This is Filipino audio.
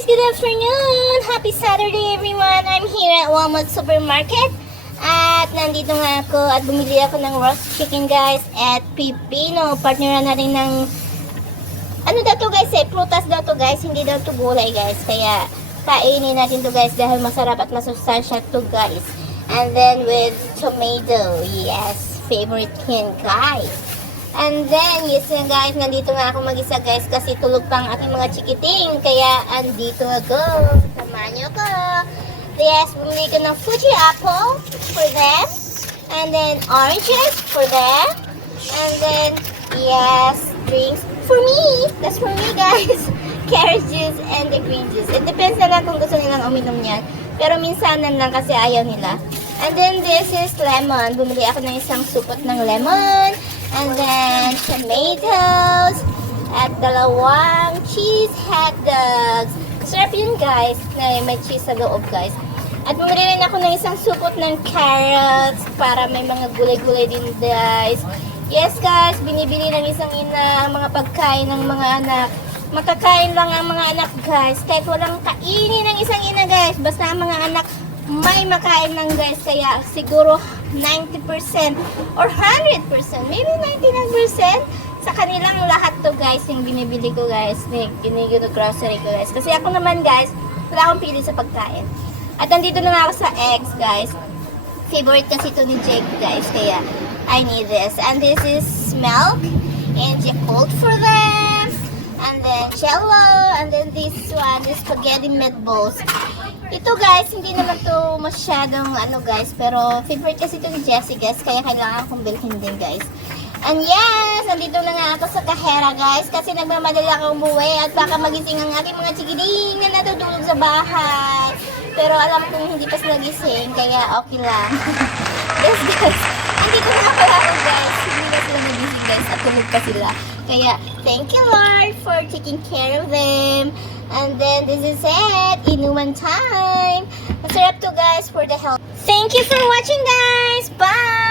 guys! Good afternoon! Happy Saturday everyone! I'm here at Walmart Supermarket. At nandito nga ako at bumili ako ng roast chicken guys at pipino. Partneran natin ng ano daw to guys prutas daw to guys, hindi daw to gulay guys. Kaya kainin natin to guys dahil masarap at masustansya to guys. And then with tomato, yes, favorite yan guys. And then, yes nga guys, nandito nga ako mag-isa guys kasi tulog pang aking mga chikiting. Kaya, andito ako. Samahan niyo ako. Yes, bumili ko ng Fuji apple for them. And then, oranges for them. And then, yes, drinks for me. That's for me guys. Carrot juice and the green juice. It depends na lang kung gusto nilang uminom niyan. Pero minsanan lang kasi ayaw nila. And then, this is lemon. Bumili ako ng isang supot ng lemon. And then, tomatoes. At dalawang cheese hot dogs. Sarap yun guys. Na may cheese sa loob guys. At bumili rin ako ng isang supot ng carrots. Para may mga gulay-gulay din guys. Yes guys, binibili ng isang ina ang mga pagkain ng mga anak. Makakain lang ang mga anak guys. Kahit walang kainin ng isang ina guys. Basta ang mga anak may makain lang guys. Kaya siguro 90% or 100%, maybe 99% sa kanilang lahat to guys yung binibili ko guys, binibili ko grocery ko guys. Kasi ako naman guys, wala akong pili sa pagkain. At nandito na nga ako sa eggs guys. Favorite kasi to ni Jake guys, kaya I need this. And this is milk and Yakult for them. And then Jello, and then this one is spaghetti meatballs. Ito guys, hindi naman to masyadong ano guys, pero favorite kasi ito ni Jessie guys, kaya kailangan kong bilhin din guys. And yes, nandito na nga ako sa kahera guys, kasi nagmamadali akong umuwi at baka magising ang aking mga chikiding na natutulog sa bahay. Pero alam kong hindi pa sila gising, kaya okay lang. Yes guys, nandito na pala ako guys, hindi na sila nagising guys at tulog pa sila. Kaya thank you Lord for taking care of them. And then this is it, inuman time. Masarap to guys for the health. Thank you for watching guys. Bye!